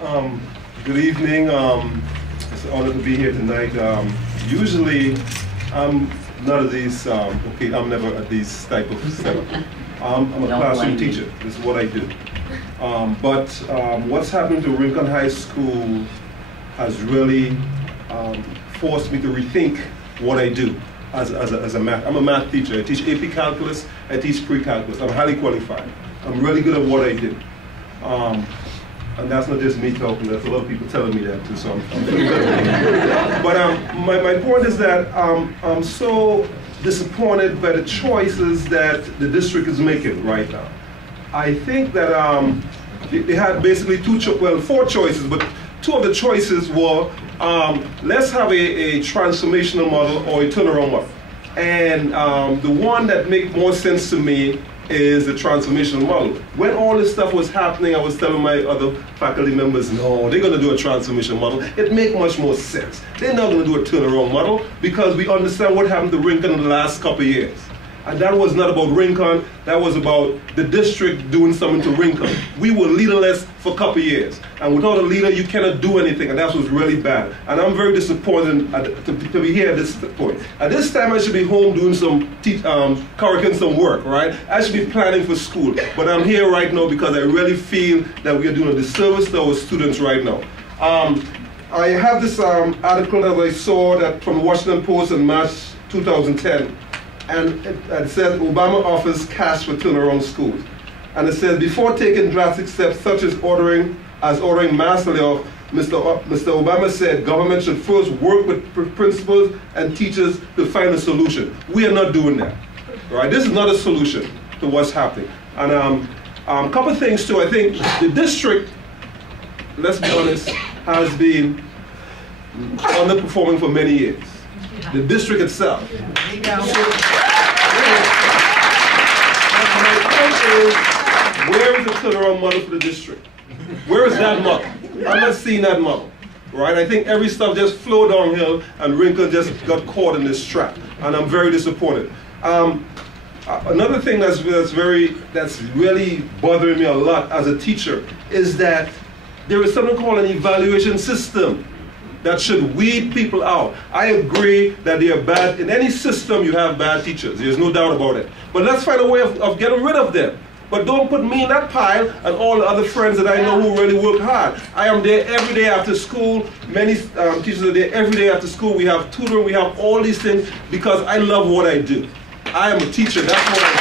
Good evening. It's an honor to be here tonight. Usually, I'm not at these. Okay, I'm never at these type of setup. I'm a classroom teacher. This is what I do. But what's happened to Rincon High School has really forced me to rethink what I do as a math. I'm a math teacher. I teach AP Calculus. I teach pre-calculus. I'm highly qualified. I'm really good at what I do. And that's not just me talking, there's a lot of people telling me that too, so I'm feeling good. But my point is that I'm so disappointed by the choices that the district is making right now. I think that they had basically four choices, but two of the choices were, let's have a transformational model or a turnaround model. And the one that makes more sense to me is the transformational model. When all this stuff was happening, I was telling my other faculty members, no, they're going to do a transformational model. It makes much more sense. They're not going to do a turnaround model because we understand what happened to Rincon in the last couple of years. And that was not about Rincon, that was about the district doing something to Rincon. We were leaderless for a couple of years. And without a leader, you cannot do anything, and that was really bad. And I'm very disappointed to be here at this point. At this time, I should be home doing some curriculum, some work, right? I should be planning for school. But I'm here right now because I really feel that we are doing a disservice to our students right now. I have this article that I saw that from the Washington Post in March 2010. And it says Obama offers cash for turnaround schools. And it says before taking drastic steps such as ordering mass layoff, Mr. Obama said government should first work with principals and teachers to find a solution. We are not doing that. Right? This is not a solution to what's happening. And a couple of things too. I think the district, let's be honest, has been underperforming for many years. The district itself. My point is, where is the turnaround model for the district? Where is that model? I'm not seeing that model, right? I think every stuff just flowed downhill and Rincon just got caught in this trap, and I'm very disappointed. Another thing that's really bothering me a lot as a teacher is that there is something called an evaluation system that should weed people out. I agree that they are bad. In any system, you have bad teachers. There's no doubt about it. But let's find a way of getting rid of them. But don't put me in that pile and all the other friends that I know who really work hard. I am there every day after school. Many teachers are there every day after school. We have tutoring, we have all these things because I love what I do. I am a teacher, that's what I do.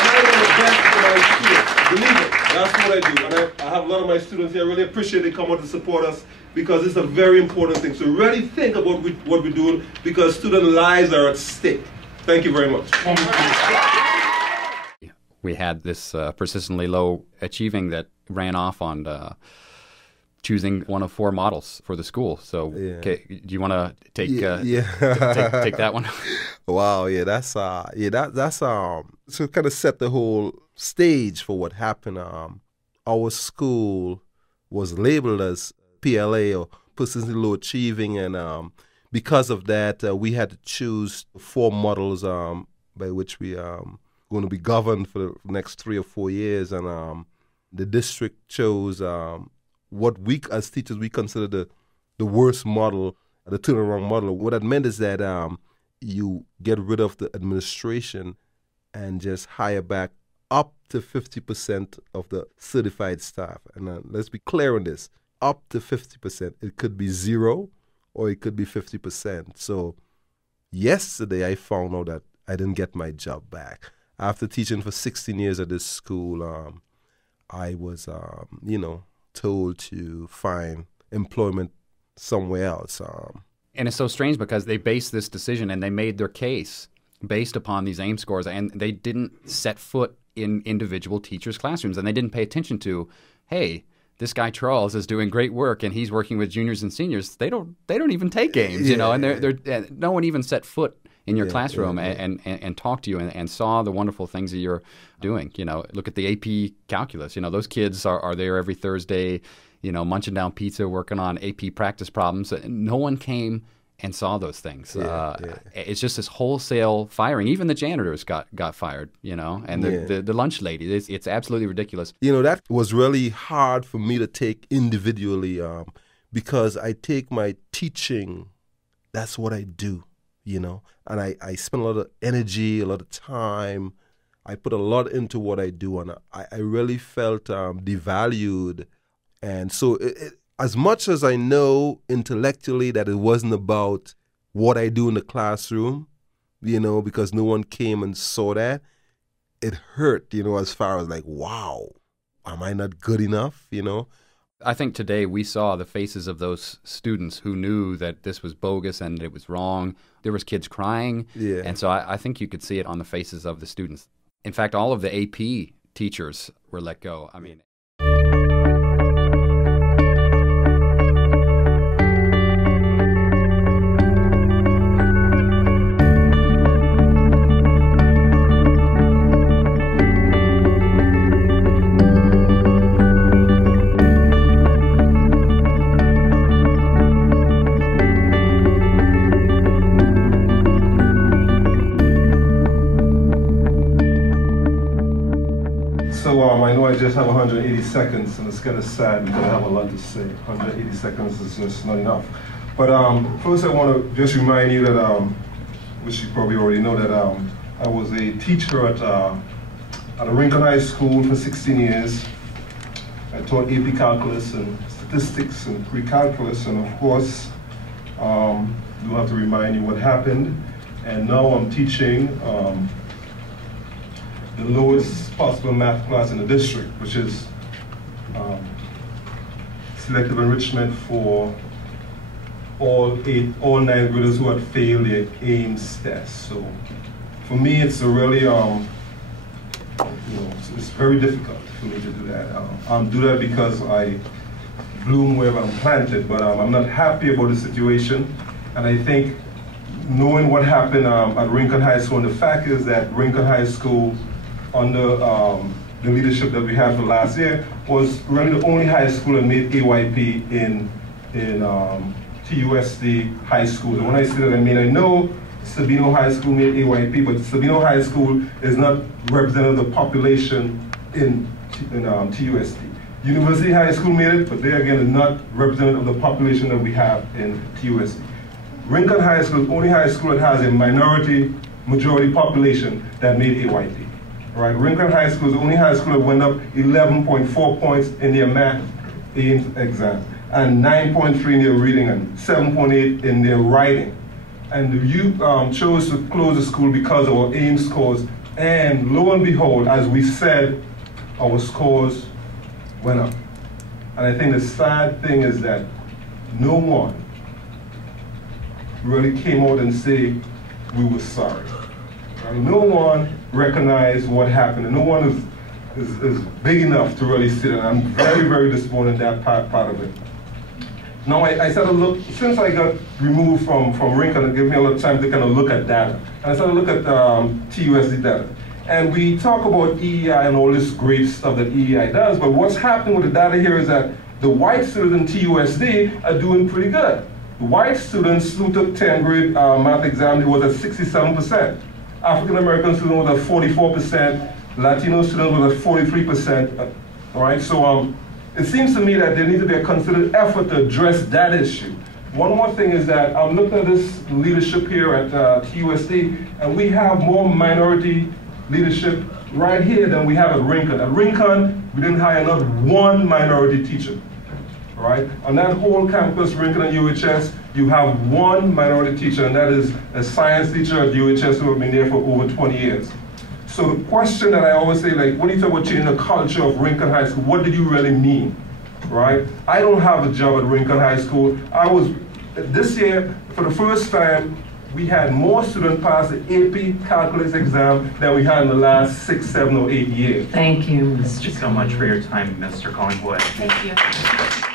And I am the best for my students. Believe it. That's what I do, and I have a lot of my students here. I really appreciate they come out to support us because it's a very important thing. So really think about what we're doing because student lives are at stake. Thank you very much. We had this persistently low achieving that ran off on choosing one of four models for the school. So, okay, do you want to take take that one? Wow, yeah, that's to kind of set the whole stage for what happened. Our school was labeled as PLA or persistently low achieving, and because of that, we had to choose four models by which we going to be governed for the next 3 or 4 years, and the district chose what we as teachers we consider the worst model, the turnaround model. What that meant is that you get rid of the administration and just hire back up to 50% of the certified staff. And let's be clear on this, up to 50%. It could be 0 or it could be 50%. So yesterday I found out that I didn't get my job back. After teaching for 16 years at this school, I was, told to find employment somewhere else. And it's so strange because they based this decision and they made their case based upon these AIM scores, and they didn't set foot in individual teachers' classrooms, and they didn't pay attention to, hey, this guy Charles is doing great work and he's working with juniors and seniors. They don't even take AIMs, you know, and they're no one even set foot in your classroom and talk to you and saw the wonderful things that you're doing. You know, look at the AP calculus. You know, those kids are there every Thursday, you know, munching down pizza, working on AP practice problems. No one came and saw those things. Yeah. It's just this wholesale firing. Even the janitors got fired, you know, and the lunch lady. It's absolutely ridiculous. You know, that was really hard for me to take individually because I take my teaching, that's what I do, you know, and I spend a lot of energy, a lot of time. I put a lot into what I do, and I really felt devalued. And so as much as I know intellectually that it wasn't about what I do in the classroom, you know, because no one came and saw that, it hurt, you know, as far as like, wow, am I not good enough, you know? I think today we saw the faces of those students who knew that this was bogus and it was wrong. There was kids crying. Yeah. And so I think you could see it on the faces of the students. In fact, all of the AP teachers were let go. I mean, I know I just have 180 seconds, and it's kind of sad because I have a lot to say. 180 seconds is just not enough. But first I want to just remind you that, which you probably already know, that I was a teacher at Rincon High School for 16 years. I taught AP Calculus and Statistics and Pre-Calculus, and of course, I do have to remind you what happened. And now I'm teaching the lowest possible math class in the district, which is selective enrichment for all 9 graders who had failed their AIMS test. So for me, it's a really, you know, it's very difficult for me to do that. I do that because I bloom wherever I'm planted, but I'm not happy about the situation. And I think knowing what happened at Rincon High School, and the fact is that Rincon High School, under the leadership that we had for last year, was really the only high school that made AYP in TUSD high school. And when I say that, I mean, I know Sabino High School made AYP, but Sabino High School is not representative of the population in TUSD. University High School made it, but they again are not representative of the population that we have in TUSD. Rincon High School is the only high school that has a majority population that made AYP. Right, Rincon High School is the only high school that went up 11.4 points in their math AIMS exam, and 9.3 in their reading, and 7.8 in their writing. And you chose to close the school because of our AIMS scores, and lo and behold, as we said, our scores went up. And I think the sad thing is that no one really came out and said we were sorry. Right? No one recognized what happened, and no one is big enough to really sit, and I'm very, very disappointed in that part of it. Now, I started to look, since I got removed from Rincon, it gave me a lot of time to kind of look at data. And I started to look at TUSD data. And we talk about EEI and all this great stuff that EEI does, but what's happening with the data here is that the white students in TUSD are doing pretty good. The white students who took 10th grade math exam, it was at 67%. African American student was at 44%, Latino student was at 43%. All right, so it seems to me that there needs to be a considered effort to address that issue. One more thing is that I'm looking at this leadership here at TUSD, and we have more minority leadership right here than we have at Rincon. At Rincon, we didn't hire not one minority teacher. All right? On that whole campus, Rincon and UHS, you have one minority teacher, and that is a science teacher at UHS who have been there for over 20 years. So the question that I always say, like, when you talk about changing the culture of Rincon High School, what did you really mean, right? I don't have a job at Rincon High School. This year, for the first time, we had more students pass the AP Calculus exam than we had in the last 6, 7, or 8 years. Thank you, Mr. Thank you so much for your time, Mr. Collingwood. Thank you.